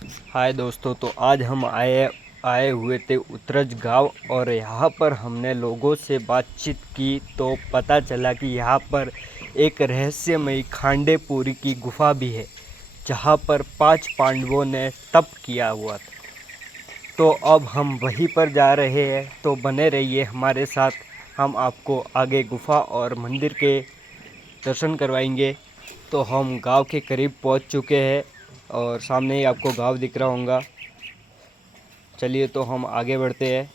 हाय दोस्तों, तो आज हम आए आए हुए थे उत्तरज गांव और यहाँ पर हमने लोगों से बातचीत की तो पता चला कि यहाँ पर एक रहस्यमयी खांडेपुरी की गुफा भी है जहाँ पर 5 पांडवों ने तप किया हुआ था। तो अब हम वहीं पर जा रहे हैं, तो बने रहिए हमारे साथ। हम आपको आगे गुफा और मंदिर के दर्शन करवाएंगे। तो हम गांव के करीब पहुंच चुके हैं और सामने ही आपको गांव दिख रहा होगा। चलिए तो हम आगे बढ़ते हैं।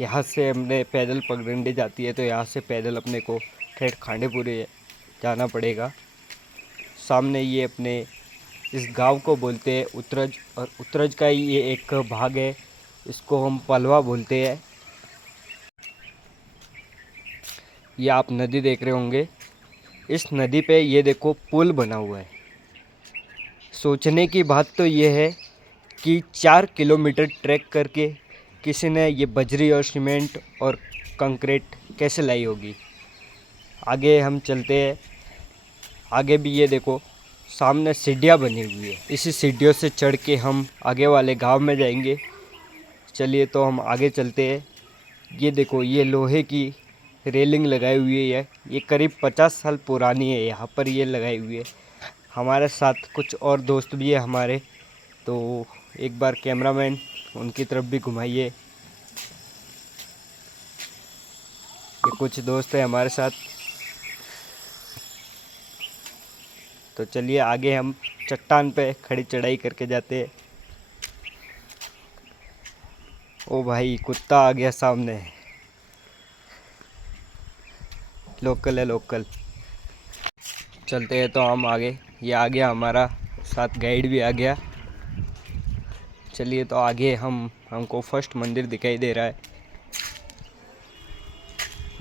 यहाँ से हमने पैदल पगडंडी जाती है, तो यहाँ से पैदल अपने को ठेठ खांडेपुरी जाना पड़ेगा। सामने ये अपने इस गांव को बोलते हैं उत्तरज, और उत्तरज का ही ये एक भाग है। इसको हम पलवा बोलते हैं। ये आप नदी देख रहे होंगे। इस नदी पे ये देखो पुल बना हुआ है। सोचने की बात तो ये है कि 4 किलोमीटर ट्रैक करके किसी ने ये बजरी और सीमेंट और कंक्रीट कैसे लाई होगी। आगे हम चलते हैं। आगे भी ये देखो सामने सीढ़ियाँ बनी हुई है। इसी सीढ़ियों से चढ़ के हम आगे वाले गांव में जाएंगे। चलिए तो हम आगे चलते हैं। ये देखो ये लोहे की रेलिंग लगाई हुई है। ये करीब 50 साल पुरानी है। यहाँ पर ये लगाई हुई है। हमारे साथ कुछ और दोस्त भी है हमारे, तो एक बार कैमरामैन उनकी तरफ भी घुमाइए। ये कुछ दोस्त हैं हमारे साथ। तो चलिए आगे हम चट्टान पे खड़ी चढ़ाई करके जाते हैं। ओ भाई, कुत्ता आ गया सामने। लोकल है, लोकल। चलते हैं तो हम आगे। ये आ गया हमारा साथ गाइड भी आ गया। चलिए तो आगे हमको फर्स्ट मंदिर दिखाई दे रहा है।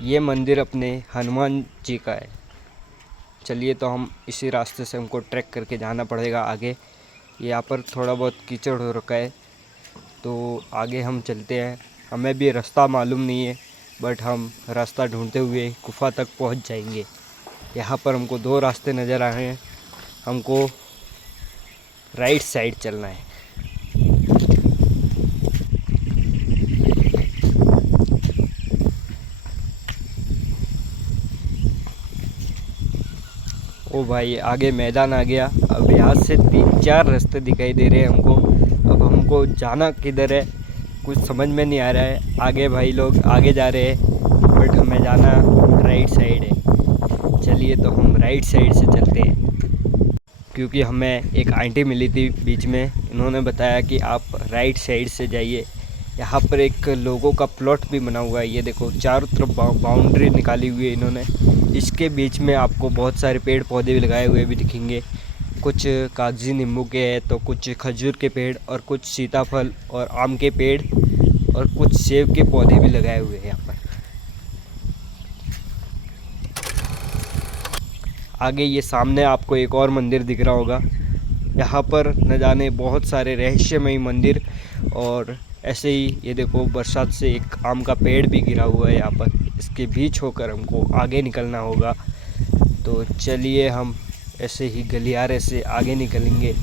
ये मंदिर अपने हनुमान जी का है। चलिए तो हम इसी रास्ते से हमको ट्रैक करके जाना पड़ेगा आगे। यहाँ पर थोड़ा बहुत कीचड़ हो रखा है, तो आगे हम चलते हैं। हमें भी रास्ता मालूम नहीं है, बट हम रास्ता ढूंढते हुए गुफा तक पहुंच जाएंगे। यहाँ पर हमको 2 रास्ते नज़र आ रहे हैं। हमको राइट साइड चलना है। ओ भाई, आगे मैदान आ गया। अब यहाँ से 3-4 रास्ते दिखाई दे रहे हैं हमको। अब हमको जाना किधर है कुछ समझ में नहीं आ रहा है। आगे भाई लोग आगे जा रहे हैं, बट हमें जाना राइट साइड है। चलिए तो हम राइट साइड से चलते हैं, क्योंकि हमें एक आंटी मिली थी बीच में। इन्होंने बताया कि आप राइट साइड से जाइए। यहाँ पर एक लोगों का प्लॉट भी बना हुआ है। ये देखो चारों तरफ बाउंड्री निकाली हुई है इन्होंने। इसके बीच में आपको बहुत सारे पेड़ पौधे भी लगाए हुए भी दिखेंगे। कुछ कागजी नींबू के हैं, तो कुछ खजूर के पेड़, और कुछ सीताफल और आम के पेड़, और कुछ सेब के पौधे भी लगाए हुए हैं यहाँ पर। आगे ये सामने आपको एक और मंदिर दिख रहा होगा। यहाँ पर न जाने बहुत सारे रहस्यमयी मंदिर। और ऐसे ही ये देखो बरसात से एक आम का पेड़ भी गिरा हुआ है यहाँ पर। इसके बीच होकर हमको आगे निकलना होगा। तो चलिए हम ऐसे ही गलियारे से आगे निकलेंगे।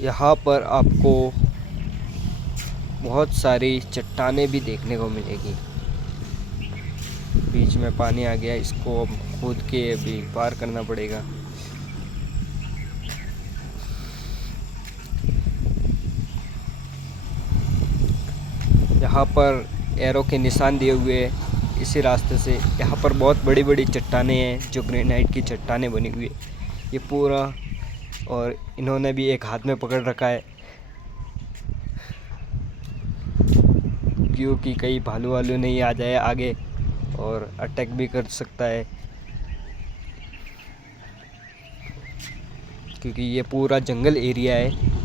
यहाँ पर आपको बहुत सारी चट्टानें भी देखने को मिलेगी। बीच में पानी आ गया, इसको हम कूद के अभी पार करना पड़ेगा। यहाँ पर एरो के निशान दिए हुए हैं इसी रास्ते से। यहाँ पर बहुत बड़ी बड़ी चट्टानें हैं, जो ग्रेनाइट की चट्टानें बनी हुई है ये पूरा। और इन्होंने भी एक हाथ में पकड़ रखा है, क्योंकि कहीं भालू वालू नहीं आ जाए आगे और अटैक भी कर सकता है, क्योंकि ये पूरा जंगल एरिया है।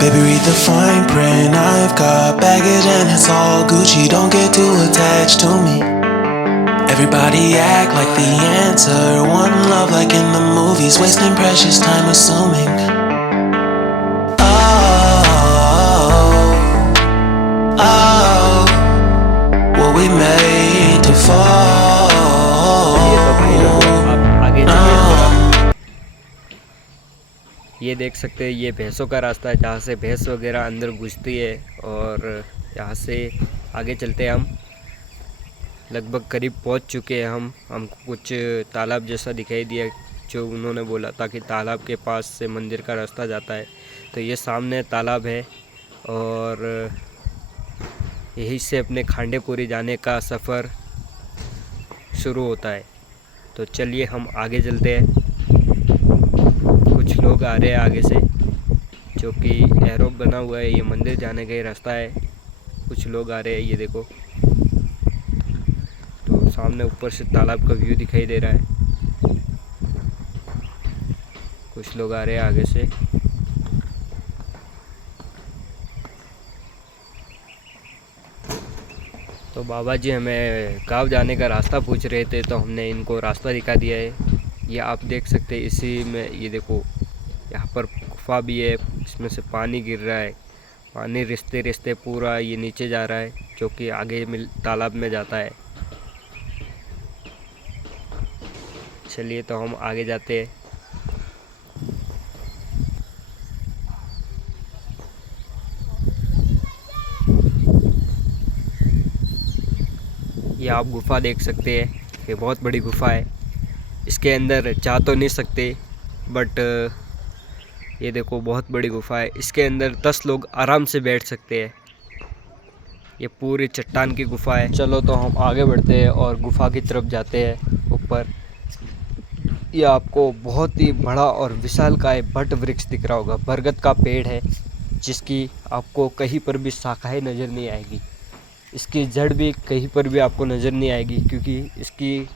Baby, read the fine print. I've got baggage and it's all Gucci. Don't get too attached to me. Everybody act like the answer. One love like in the movies. Wasting precious time assuming. Oh, ये देख सकते हैं, ये भैंसों का रास्ता है जहाँ से भैंस वगैरह अंदर घुसती है। और यहाँ से आगे चलते हैं हम। लगभग करीब पहुँच चुके हैं हम। हमको कुछ तालाब जैसा दिखाई दिया, जो उन्होंने बोला था कि तालाब के पास से मंदिर का रास्ता जाता है। तो ये सामने तालाब है और यहीं से अपने खांडेपुरी जाने का सफ़र शुरू होता है। तो चलिए हम आगे चलते हैं। कुछ लोग आ रहे हैं आगे से, जो कि एरो बना हुआ है, ये मंदिर जाने का ही रास्ता है। कुछ लोग आ रहे हैं, ये देखो। तो सामने ऊपर से तालाब का व्यू दिखाई दे रहा है। कुछ लोग आ रहे हैं आगे से। तो बाबा जी हमें गाँव जाने का रास्ता पूछ रहे थे, तो हमने इनको रास्ता दिखा दिया है। ये आप देख सकते हैं, इसी में ये देखो, यहाँ पर गुफा भी है, इसमें से पानी गिर रहा है। पानी रिश्ते रिश्ते पूरा ये नीचे जा रहा है, जो कि आगे तालाब में जाता है। चलिए तो हम आगे जाते हैं। ये आप गुफा देख सकते हैं, ये बहुत बड़ी गुफा है। इसके अंदर जा तो नहीं सकते, बट ये देखो बहुत बड़ी गुफा है। इसके अंदर 10 लोग आराम से बैठ सकते हैं। ये पूरी चट्टान की गुफा है। चलो तो हम आगे बढ़ते हैं और गुफा की तरफ जाते हैं ऊपर। ये आपको बहुत ही बड़ा और विशालकाय बट वृक्ष दिख रहा होगा। बरगद का पेड़ है, जिसकी आपको कहीं पर भी शाखाएं नज़र नहीं आएगी। इसकी जड़ भी कहीं पर भी आपको नज़र नहीं आएगी, क्योंकि इसकी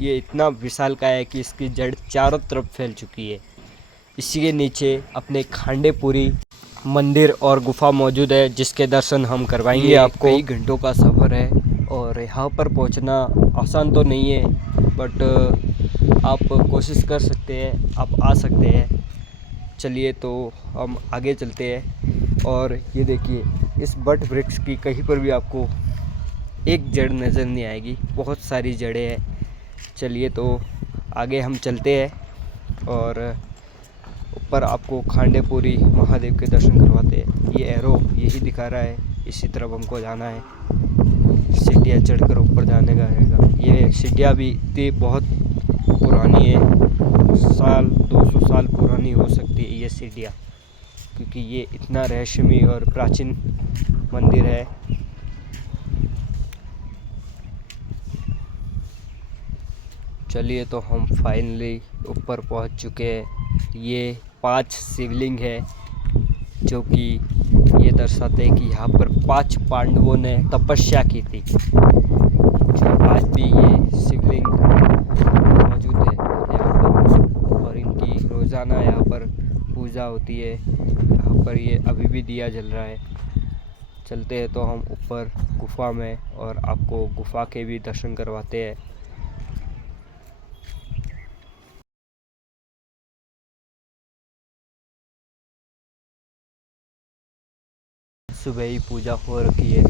ये इतना विशालकाय है कि इसकी जड़ चारों तरफ फैल चुकी है। इसी के नीचे अपने खांडेपुरी मंदिर और गुफा मौजूद है, जिसके दर्शन हम करवाएंगे आपको। कई घंटों का सफ़र है और यहाँ पर पहुँचना आसान तो नहीं है, बट आप कोशिश कर सकते हैं, आप आ सकते हैं। चलिए तो हम आगे चलते हैं। और ये देखिए, इस बट वृक्ष की कहीं पर भी आपको एक जड़ नज़र नहीं आएगी, बहुत सारी जड़ें हैं। चलिए तो आगे हम चलते हैं और ऊपर आपको खांडेपुरी महादेव के दर्शन करवाते हैं। ये एरो यही दिखा रहा है, इसी तरफ हमको जाना है। सीढ़ियाँ चढ़कर ऊपर जाने का रहेगा। ये सीढ़ियाँ भी इतनी बहुत पुरानी है, 200 साल पुरानी हो सकती है ये सीढ़ियाँ, क्योंकि ये इतना रहस्यमय और प्राचीन मंदिर है। चलिए तो हम फाइनली ऊपर पहुंच चुके हैं। ये 5 शिवलिंग है, जो कि ये दर्शाते हैं कि यहाँ पर 5 पांडवों ने तपस्या की थी। आज भी ये शिवलिंग मौजूद है यहाँ पर, और इनकी रोज़ाना यहाँ पर पूजा होती है। यहाँ पर ये अभी भी दिया जल रहा है। चलते हैं तो हम ऊपर गुफा में और आपको गुफा के भी दर्शन करवाते हैं। सुबह ही पूजा हो रखी है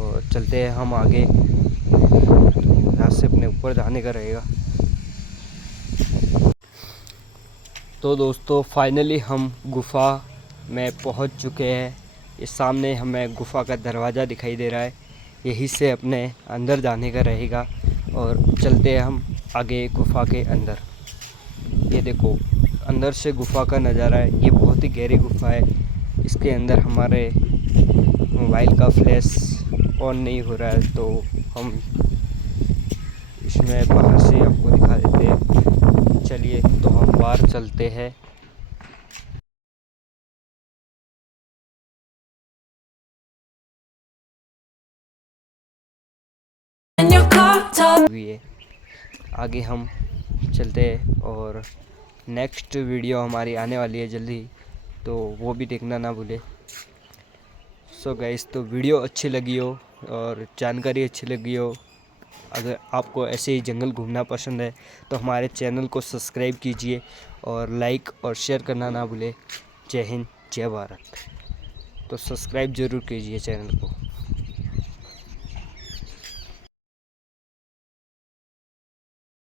और चलते हैं हम आगे। यहाँ से अपने ऊपर जाने का रहेगा। तो दोस्तों फाइनली हम गुफा में पहुँच चुके हैं। इस सामने हमें गुफा का दरवाज़ा दिखाई दे रहा है, यहीं से अपने अंदर जाने का रहेगा। और चलते हैं हम आगे गुफा के अंदर। ये देखो अंदर से गुफा का नज़ारा है। ये बहुत ही गहरी गुफा है। इसके अंदर हमारे मोबाइल का फ्लैश ऑन नहीं हो रहा है, तो हम इसमें बाहर से आपको दिखा देते हैं। चलिए तो हम बाहर चलते हैं। आगे हम चलते हैं और नेक्स्ट वीडियो हमारी आने वाली है जल्दी, तो वो भी देखना ना भूले। सो गाइस, तो वीडियो अच्छी लगी हो और जानकारी अच्छी लगी हो, अगर आपको ऐसे ही जंगल घूमना पसंद है, तो हमारे चैनल को सब्सक्राइब कीजिए और लाइक और शेयर करना ना भूले। जय हिंद, जय भारत। तो सब्सक्राइब ज़रूर कीजिए चैनल को।